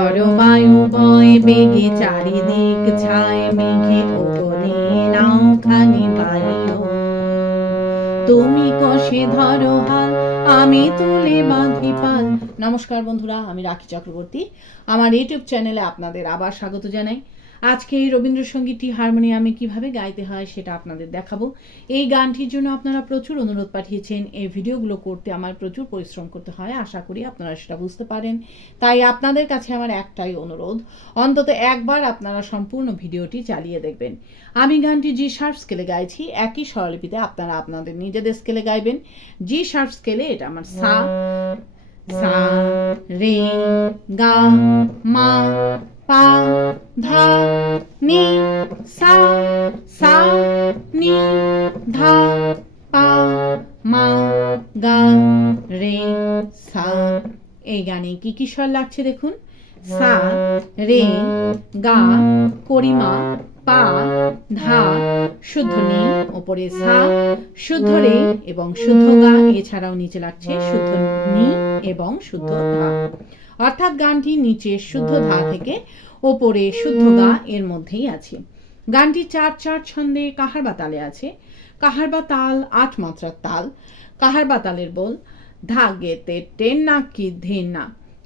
ঝড় বায়ু বয় বেগে চারিদিক ছায় মেঘে ওগনে নাওখানি বাইও তুমি কষে ধরো হাল আমি তুলে বাঁধি পাল। নমস্কার বন্ধুরা, আমি রাখি চক্রবর্তী। আমার ইউটিউব চ্যানেলে আপনাদের আবার স্বাগত জানাই। আজকে এই রবীন্দ্রসঙ্গীতটি হারমোনিয়ামে কিভাবে গাইতে হয় সেটা আপনাদের দেখাবো। এই গানটির জন্য আপনারা প্রচুর অনুরোধ পাঠিয়েছেন। এই ভিডিওগুলো করতে আমার প্রচুর পরিশ্রম করতে হয়, আশা করি আপনারা সেটা বুঝতে পারেন। তাই আপনাদের কাছে আমার একটাই অনুরোধ, অন্তত একবার আপনারা সম্পূর্ণ ভিডিওটি চালিয়ে দেখবেন। আমি গানটি জি শার্প স্কেলে গাইছি, একই স্বরলিপিতে আপনারা আপনাদের নিজেদের স্কেলে গাইবেন। জি শার্প স্কেলে এটা আমার সা সা রে গা মা পা ধা নি সা সা নি ধা পা মা গা রে সা। এই গানে কি কি স্বর লাগছে দেখুন। সা রে গা পরিমা পা ধা শুদ্ধ নি, ওপরে সা শুদ্ধ রে এবং শুদ্ধ গা, এছাড়াও নিচে লাগছে শুদ্ধ নি এবং শুদ্ধ ধা। অর্থাৎ গানটি নিচে শুদ্ধ ধা থেকে ওপরে শুদ্ধ গা এর মধ্যেই আছে। গানটি 4/4 ছন্দে কাহারবা তালে আছে। কাহারবা তাল 8 মাত্রার তাল। কাহারবা তালের বল ধা গে তে টেন না কি ধেন না।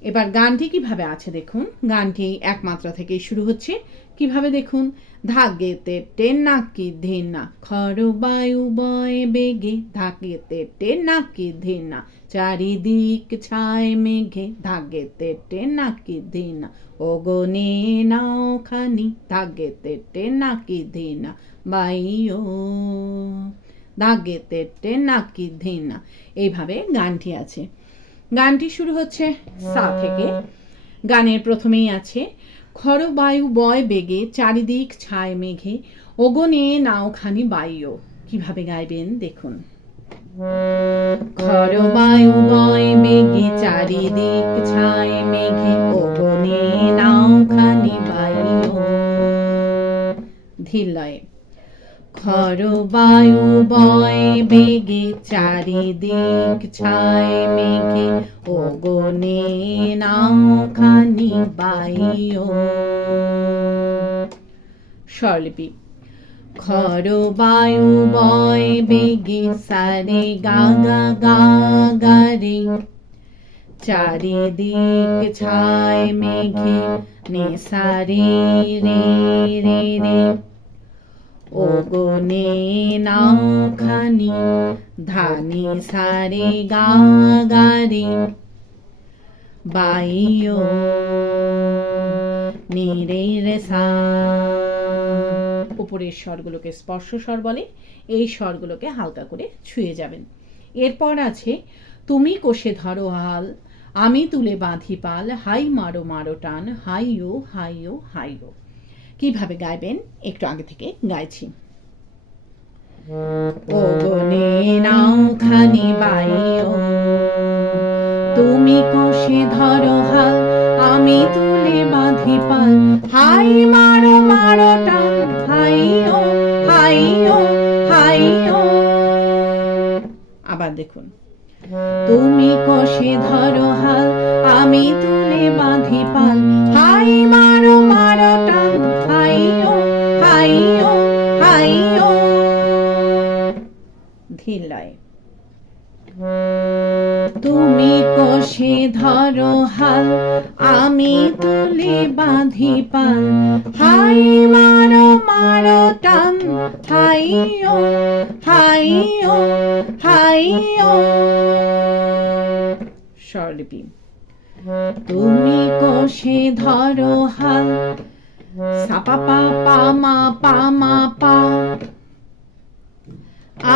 এবার গানটি কিভাবে আছে দেখুন। গানটি 1 মাত্রা থেকেই শুরু হচ্ছে। কিভাবে দেখুন। ধা গে তে টেন না কি ধেন না, খর বায়ু বয় বেগে ধা গে তে টেন না কি ধেন না, চারিদিক ছায় মেঘে ধা গে তে টেন না কি ধেন না, ওগনে নাও খানি ধা গে তে টেন না কি ধেন না বাইও ধা গে তে টেন না কি ধেন না। এইভাবে গানটি আছে। গানটি শুরু হচ্ছে সা থেকে। গানের প্রথমেই আছে খর বায়ু বয় বেগে চারিদিক ছায় মেঘে ওগনে নাওখানি বাইও। কিভাবে গাইবেন দেখুন। খর বায়ু বয় বেগে চারিদিক ছায় মেঘে ওগনে নাওখানি বাইও। ধীর লয়ে। খর বায়ু বয় বেগে চারিদিক ছায় মেঘে ওগনে নাওখানি বাইও। স্বরলিপি। খর বায়ু বয় বেগে সারে গা গা গা গা রে, চারিদিক ছায় মেঘে নে সারে রে রে রে, ওগনে নাওখানি ধানি সারে গা গা রে বাইও নি রে রে সা। উপরের স্বরগুলোকে স্পর্শ স্বর বলে। এই স্বরগুলোকে হালকা করে ছুঁয়ে যাবেন। এরপর আছে তুমি কষে ধরো হাল আমি তুলে বাঁধি পাল, হাই মারো মারো টান হাইও হাইও হাইও। কিভাবে গাইবেন একটু আগে থেকে গাইছি। ওগনে নাওখানি বাইও তুমি কষে ধরো হাল আমি তুলে বাঁধি পাল, হাই মারো মারো টান হাইও হাইও হাইও। আবার দেখুন। তুমি কষে ধরো হাল আমি তুলে বাঁধি পাল, হাই মারো মারো টান হাইও হাইও হাইও। ধীর লয়। তুমি কষে ধরো হাল আমি তুলে বাঁধি পাল, হাই মারো মারো টান হাইও হাইও হাইও। স্বরলিপি। তুমি কষে ধরো হাল সাপা পা পা মা পা মা পা,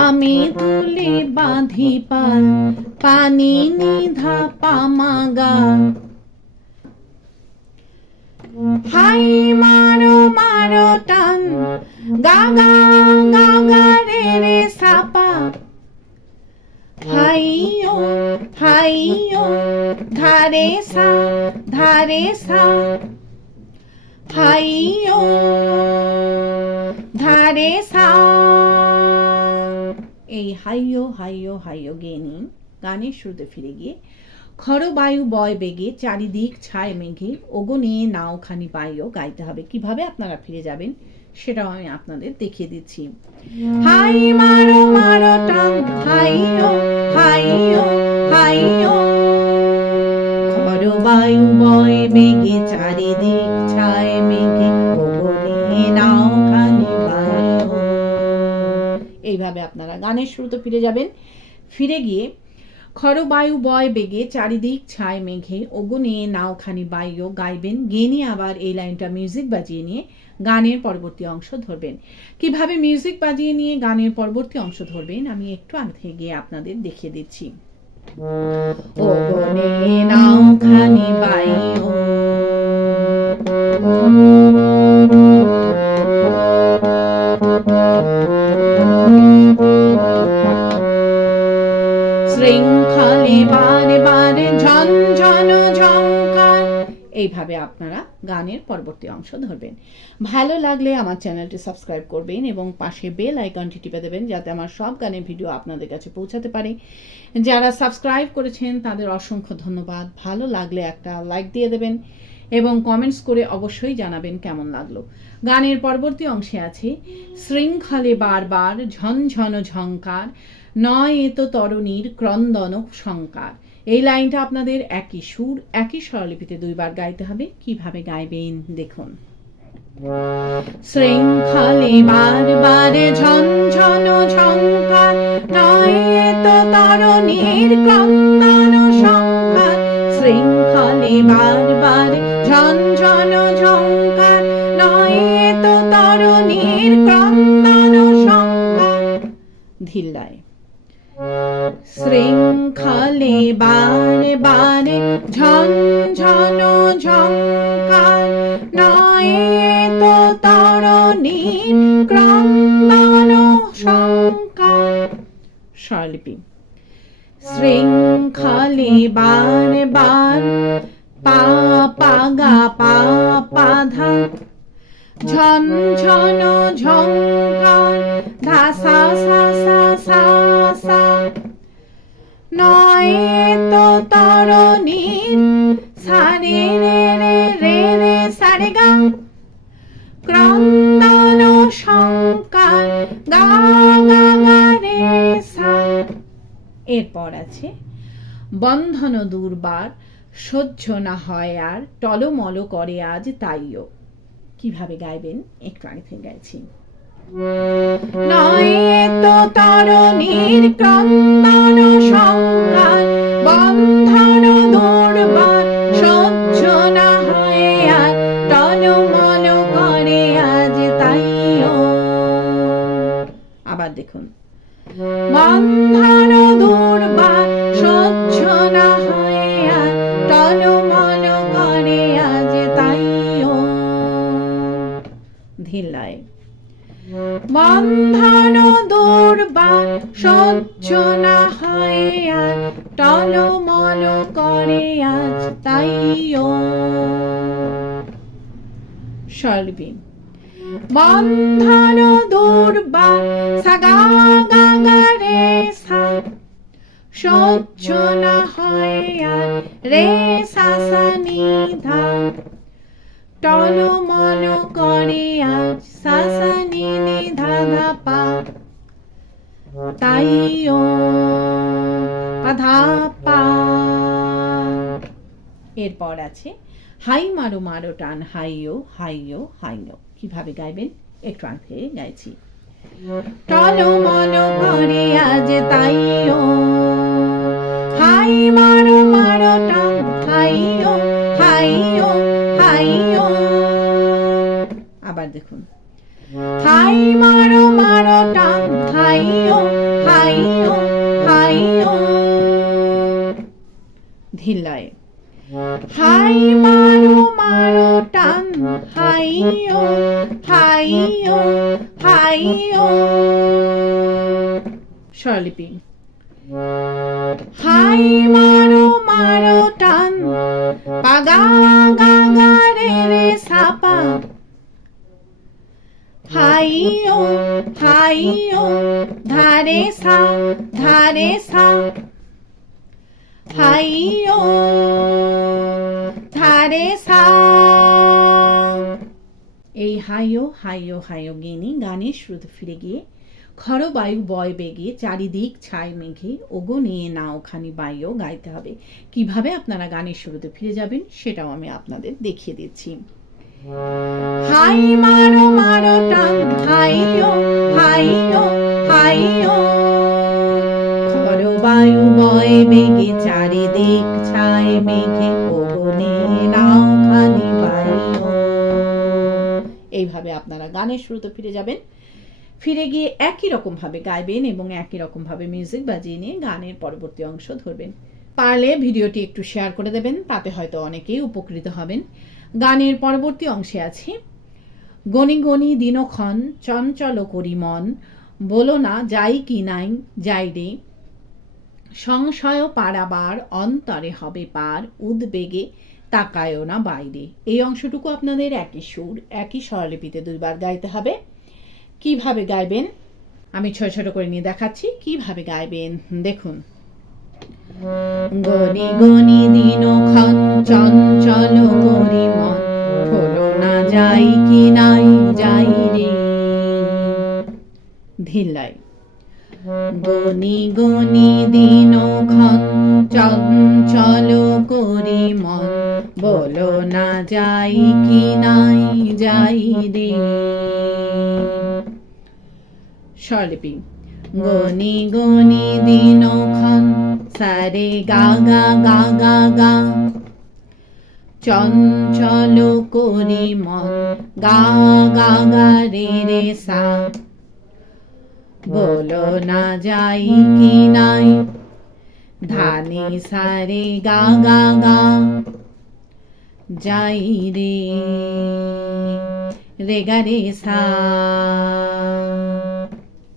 আমি তুলে বাঁধি পাল পানি নিধা পামা গা, হাই মারো মারো টান গা গা গা গা রে রে সাপা, হাইও হাইও ধারে সা হাইও ধারে সা। এই হাইও হাইও হাইও গেয়ে নিন। গানের শুরুতে ফিরে গিয়ে খর বায়ু বয় বেগে চারিদিক ছায় মেঘে ওগো নিয়ে নাওখানি বাইও গাইতে হবে। কিভাবে আপনারা ফিরে যাবেন সেটাও আমি আপনাদের দেখিয়ে দিচ্ছি। হাই মারো মারো টান হাইও হাইও হাইও, খর বায়ু বয় বেগে চারিদিক ছায় মেঘে ওগো নিয়ে নাওখানি বাইও। এইভাবে আপনারা গানের শুরুতে ফিরে যাবেন। ফিরে গিয়ে খর বায়ু বয় বেগে চারিদিক ছায় মেঘে ওগো নিয়ে নাওখানি বাইও গাইবেন। গেয়ে নিয়ে আবার এই লাইনটা মিউজিক বাজিয়ে নিয়ে গানের পরবর্তী অংশ ধরবেন। কিভাবে মিউজিক বাজিয়ে নিয়ে গানের পরবর্তী অংশ ধরবেন আমি একটু আগে গিয়ে আপনাদের দেখিয়ে দিচ্ছি। ওগো নিয়ে নাওখানি বাইও, শৃঙ্খলে বারে বারে ঝনঝন ঝংকার। এইভাবে আপনারা গানের পরবর্তী অংশ ধরবেন। ভালো লাগলে আমার চ্যানেলটি সাবস্ক্রাইব করবেন এবং পাশে বেল আইকনটি টিপে দেবেন যাতে আমার সব গানের ভিডিও আপনাদের কাছে পৌঁছাতে পারে। যারা সাবস্ক্রাইব করেছেন তাদের অসংখ্য ধন্যবাদ। ভালো লাগলে একটা লাইক দিয়ে দেবেন এবং কমেন্টস করে অবশ্যই জানাবেন কেমন লাগলো। গানের পরবর্তী অংশে আছে শৃঙ্খলে বারবার ঝনঝন ঝংকার, নয় এ তো তরুণীর ক্রন্দন শঙ্কার। এই লাইনটা আপনাদের একই সুর একই স্বরলিপিতে দুইবার গাইতে হবে। কিভাবে গাইবেন দেখুন। শৃঙ্খলে বারবার ঝনঝন ঝংকার, নয় এ তো তরুণীর ক্রন্দন শঙ্কার। শৃঙ্খলে বারবার ঝনঝন ঝংকার, নয় এ তো তরুণীর ক্রন্দন শঙ্কার। ধিল্লায় শৃঙ্খলে বারে বারে ঝনঝন ঝংকার, নয় তো তরুণীর ক্রন্দন শঙ্কার। স্বরলিপি শৃঙ্খলে বারে বার পা পা গা পা পা ধা, ঝনঝন ঝংকার ধা সা সা সা সা সা, নয় তো তরুণীর সা রে রে রে রে রে সা রে গা, ক্রন্দন শঙ্কার গা গা গা রে সা। এরপর আছে বন্ধন দুর্বার সহ্য না হয় আর, টলমল করে আজ তাইও। কিভাবে গাইবেন একটু আগে থেকে গাইছি। নয় তো তরুণীর ক্রন্দন শঙ্কার, বন্ধন দুর্বার সহ্য না হয় আর, টলমল করে আজ তাইও। আবার দেখুন। বন্ধন দুর্বার সহ্য না হয় আর, টলমল করে আজ তাইও। ধিল্লায় বন্ধন দুর্বার সহ্য না হয় আর, টলমল করে আজ তাইও। স্বরলিপি বন্ধন দুর্বার সা গা গা গা রে সা, সহ্য না হয় আর রে সা সা নি ধা, টলমল করে আজ সা সা নি নি ধা ধা পা, তাইও পা ধা পা। এরপর আছে হাই মারো মারো টান হাইও হাইও হাইও। কিভাবে গাইবেন একটু আগে গাইছি। টলমল করে আজ তাইও, হাই মারো মারো টান হাইও হাইও হাইও। আবার দেখুন। হাই মারো মারো টান হাইও হাইও হাইও। ধিল্লায় হাই মারো মারো টান হাইও হাইও হাইও। স্বরলিপি হাই মারো মারো টান পা গা গা গা রে রে সা পা, হাইও হাইও ধারে সা হাইও ধারে সা। এই হাইও হাইও হাইও গেনি গানের শুরুতে ফিরে গিয়ে খরবায়ু বয় বেগে চারিদিক ছায় মেঘে ওগো নিয়ে নাওখানি বাইও গাইতে হবে। কিভাবে আপনারা গানের শুরুতে ফিরে যাবেন সেটাও আমি আপনাদের দেখিয়ে দিচ্ছি। হাই মারো মারো টান হাইও হাইও হাইও খরবায়ু বয় বেগে চারিদিক ছায় মেঘে ওগো নিয়ে নাওখানি বাইও। এইভাবে আপনারা গানের শুরুতে ফিরে যাবেন। ফিরে গিয়ে একই রকম ভাবে গাইবেন এবং একই রকম ভাবে মিউজিক বাজিয়ে নিয়ে গানের পরবর্তী অংশ ধরবেন। পারলে ভিডিওটি একটু শেয়ার করে দেবেন, তাতে হয়তো অনেকেই উপকৃত হবেন। গানের পরবর্তী অংশে আছে গনি গনি দিনক্ষণ চঞ্চল করি মন, বলো না যাই কি নাই যাই রে, সংশয় পারাবার অন্তরে হবে পার, উদ্বেগে তাকায়ও না বাইরে। এই অংশটুকু আপনাদের একই সুর একই স্বরলিপিতে দুইবার গাইতে হবে। কিভাবে গাইবেন আমি ছোট ছোট করে নিয়ে দেখাচ্ছি। কিভাবে গাইবেন দেখুন। গনি গনি দিনক্ষণ চঞ্চল করি মন, হলো না যাই কি নাই যাই রে, ধিল্লাই। গনি গনি দিনক্ষণ চঞ্চল করি মন, বলো না যাই কি নাই যাই রে। স্বরলিপি গনি গনি দিনক্ষণ সারে গা গা গা গা গা, চঞ্চল করি মন গা গা গা রে রে সা, বলো না যাই কি নাই ধানি সারে গা গা গা যাই রে, রে গা রে সা।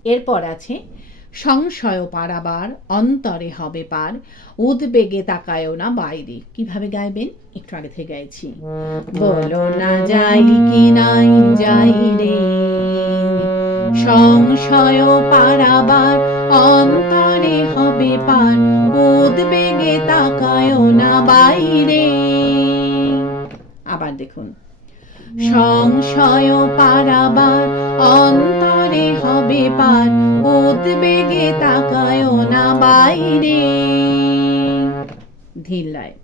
এরপর আছে সংশয় পারাবার অন্তরে হবে পার, উদ্বেগে তাকায়ও না বাইরে। কিভাবে গাইবেন একটু আগে থেকে গাইছি। বলো না যাই কি নাই যাই রে, সংশয় পারাবার অন্তরে হবে পার, উদ্বেগে তাকায়ও না বাইরে। আবার দেখুন। সংশয় পারাবার অন্তরে হবে পার, উদ্বেগে তাকায়ও না বাইরে, ধিল্লায়।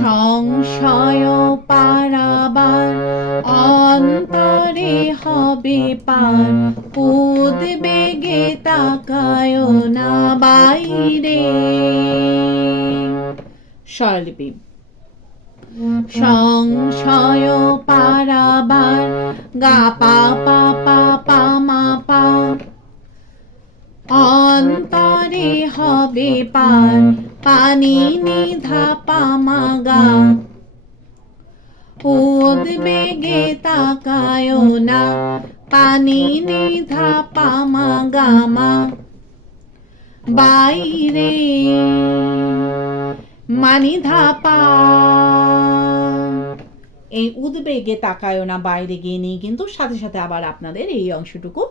সংশয় পারাবার অন্তরে হবে পার, উদ্বেগে তাকায়ও না বাইরে। স্বরলিপি সংশয় পারাবার গা পা পা পা পা মা পা, অন্তরে হবে পার পানি নিধা পা মা গা, উদ্বেগে তাকায়ও না পানি নিধা পা মা গা মা বাইরে, মানি ধাপা। এই উদ্বেগে তাকায়ও না বাইরে গিয়ে নিয়ে কিন্তু সাথে সাথে আবার আপনাদের এই অংশটুকু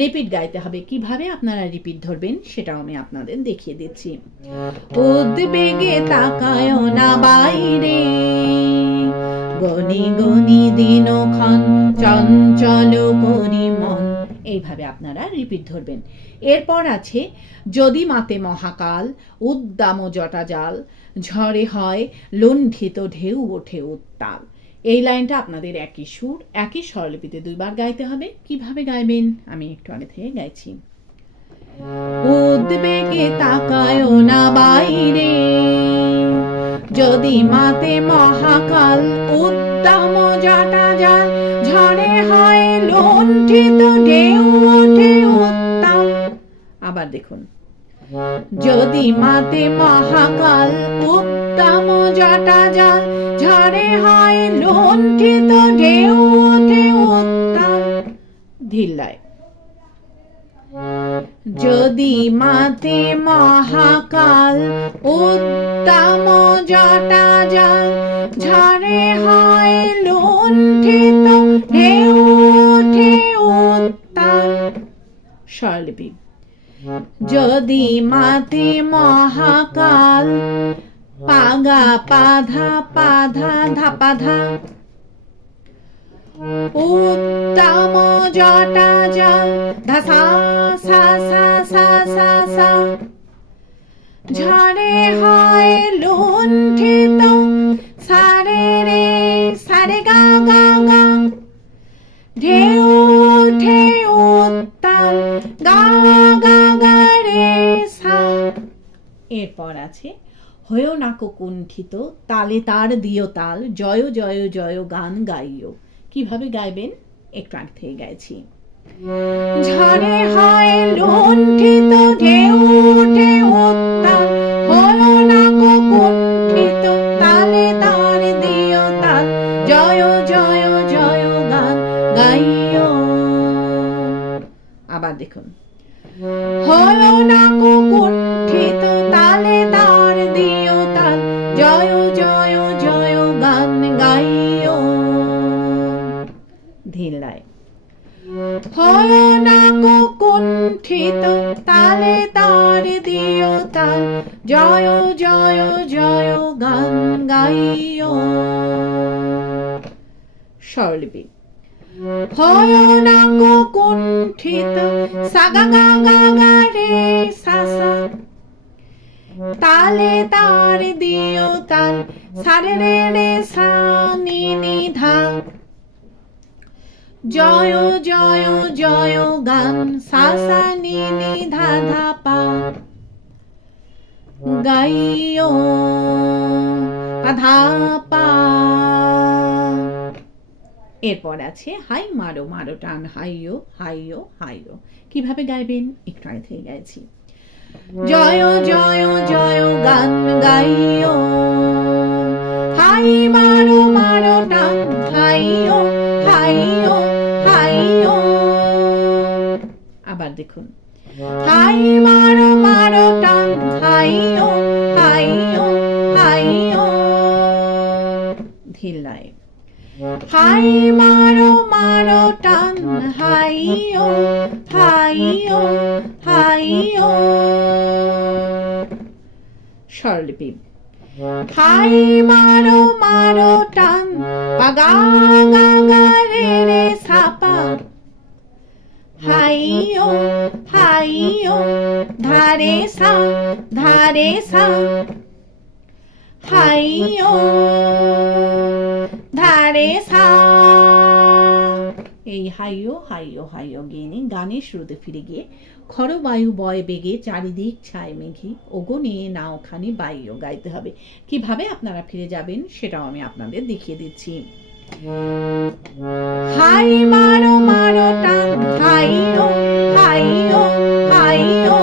রিপিট গাইতে হবে। কিভাবে আপনারা রিপিট ধরবেন সেটাও আমি আপনাদের দেখিয়ে দিচ্ছি। উদ্বেগে তাকায়ও না বাইরে, গনি গনি দিনক্ষণ চঞ্চল করি মন। এইভাবে আপনারা রিপিট ধরবেন। এরপর আছে যদি মাতে মহাকাল উদ্দাম জটা জাল, ঝড়ে হয় লুণ্ঠিত ঢেউ ওঠে উত্তাল। এই লাইনটা আপনাদের একই সুর একই স্বরলিপিতে দুইবার গাইতে হবে। কিভাবে গাইবেন আমি একটু আগে থেকে গাইছি। উদ্বেগে তাকায়ও না বাইরে, যদি মাতে মহাকাল উদ্দাম জটা জাল, ঝড়ে হয় লুণ্ঠিত ঢেউ ওঠে উত্তাল। আবার দেখুন। যদি মাতে মহাকাল উদ্দাম জটা জাল, ঝড়ে হয় লুণ্ঠিত ঢেউ ওঠে উত্তাল, ধিল্লায়। যদি মাতে মহাকাল উদ্দাম জটা জাল, ঝড়ে হয় লুণ্ঠিত ঢেউ ওঠে উত্তাল। স্বরলিপি যদি মাতে মহাকাল পাগা পাধা পাধা ধাপাধা উত্তম জটা জল ধসা সা সা সা সা সা ঝড়ে হয় লুণ্ঠিত সারে রে সারে গা গা গা ঢেউ উঠে উত্তাল গা গা গা রে সা। এরপর আছে হয়েও নাকো কুণ্ঠিত তালে তার দিও তাল জয় জয় জয় গান গাইও। কিভাবে গাইবেন একটু আগে থেকে গাইছি। ঝড়ে হয় লুণ্ঠিত ঢেউ উঠে উত্তাল হয়েও নাকো কুণ্ঠিত তালে তার দিও তাল জয় জয় জয় গান গাইও। আবার দেখুন, হয়েও নাকো কুণ্ঠিত তালে তার দিও তাল জয় জয় জয় গান গাইও। ধিল্লায় হয়েও নাকো কুণ্ঠিত তালে তার দিও তাল জয় জয় জয় গান গাইও। স্বরলিপি হয়েও নাকো কুণ্ঠিত সা গা গা গা গা রে সা সা তালে তার দিও তাল সারে রে রে সা নি নি ধা জয় জয় জয় গান সা সা নি নি ধা ধা পা গাইও ধা পা। এরপর আছে হাই মারো মারো টান হাইও হাইও হাইও। কিভাবে গাইবেন একটু আগে থেকে গাইছি। জয় জয় জয় গান গাইও হাই মারো মারো টান হাইও হাইও হাইও। আবার দেখুন, হাই মারো মারো টান হাইও হাইও হাইও। ধিল্লায় হাই মারো মারো টান হাইও হাইও হাইও। স্বরলিপি হাই মারো মারো টান পাগা গা গা রে রে সাপা হাইও হাইও ধারে সা হাইও ধারে সা। এই হাইও হাইও হাইও গিয়ে নিয়ে গানের শুরুতে ফিরে গিয়ে খরবায়ু বয় বেগে চারিদিক ছায় মেঘে ওগো নিয়ে নাও খানি বাইও গাইতে হবে। কিভাবে আপনারা ফিরে যাবেন সেটাও আমি আপনাদের দেখিয়ে দিচ্ছি। হাই মারো মারো টান হাইও হাইও হাইও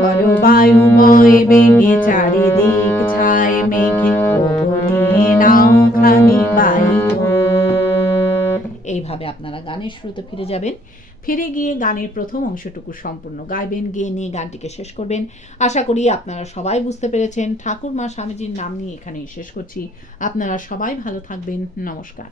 খরবায়ু বয় বেগে চারিদিক ছায় মেঘে ওগো নিয়ে নাও খানি বাইও। এইভাবে আপনারা গানের শুরুতে ফিরে যাবেন। ফিরে গিয়ে গানের প্রথম অংশটুকু সম্পূর্ণ গাইবেন, গেয়ে নিয়ে গানটিকে শেষ করবেন। আশা করি আপনারা সবাই বুঝতে পেরেছেন। ঠাকুর মা স্বামীজির নাম নিয়ে এখানেই শেষ করছি। আপনারা সবাই ভালো থাকবেন। নমস্কার।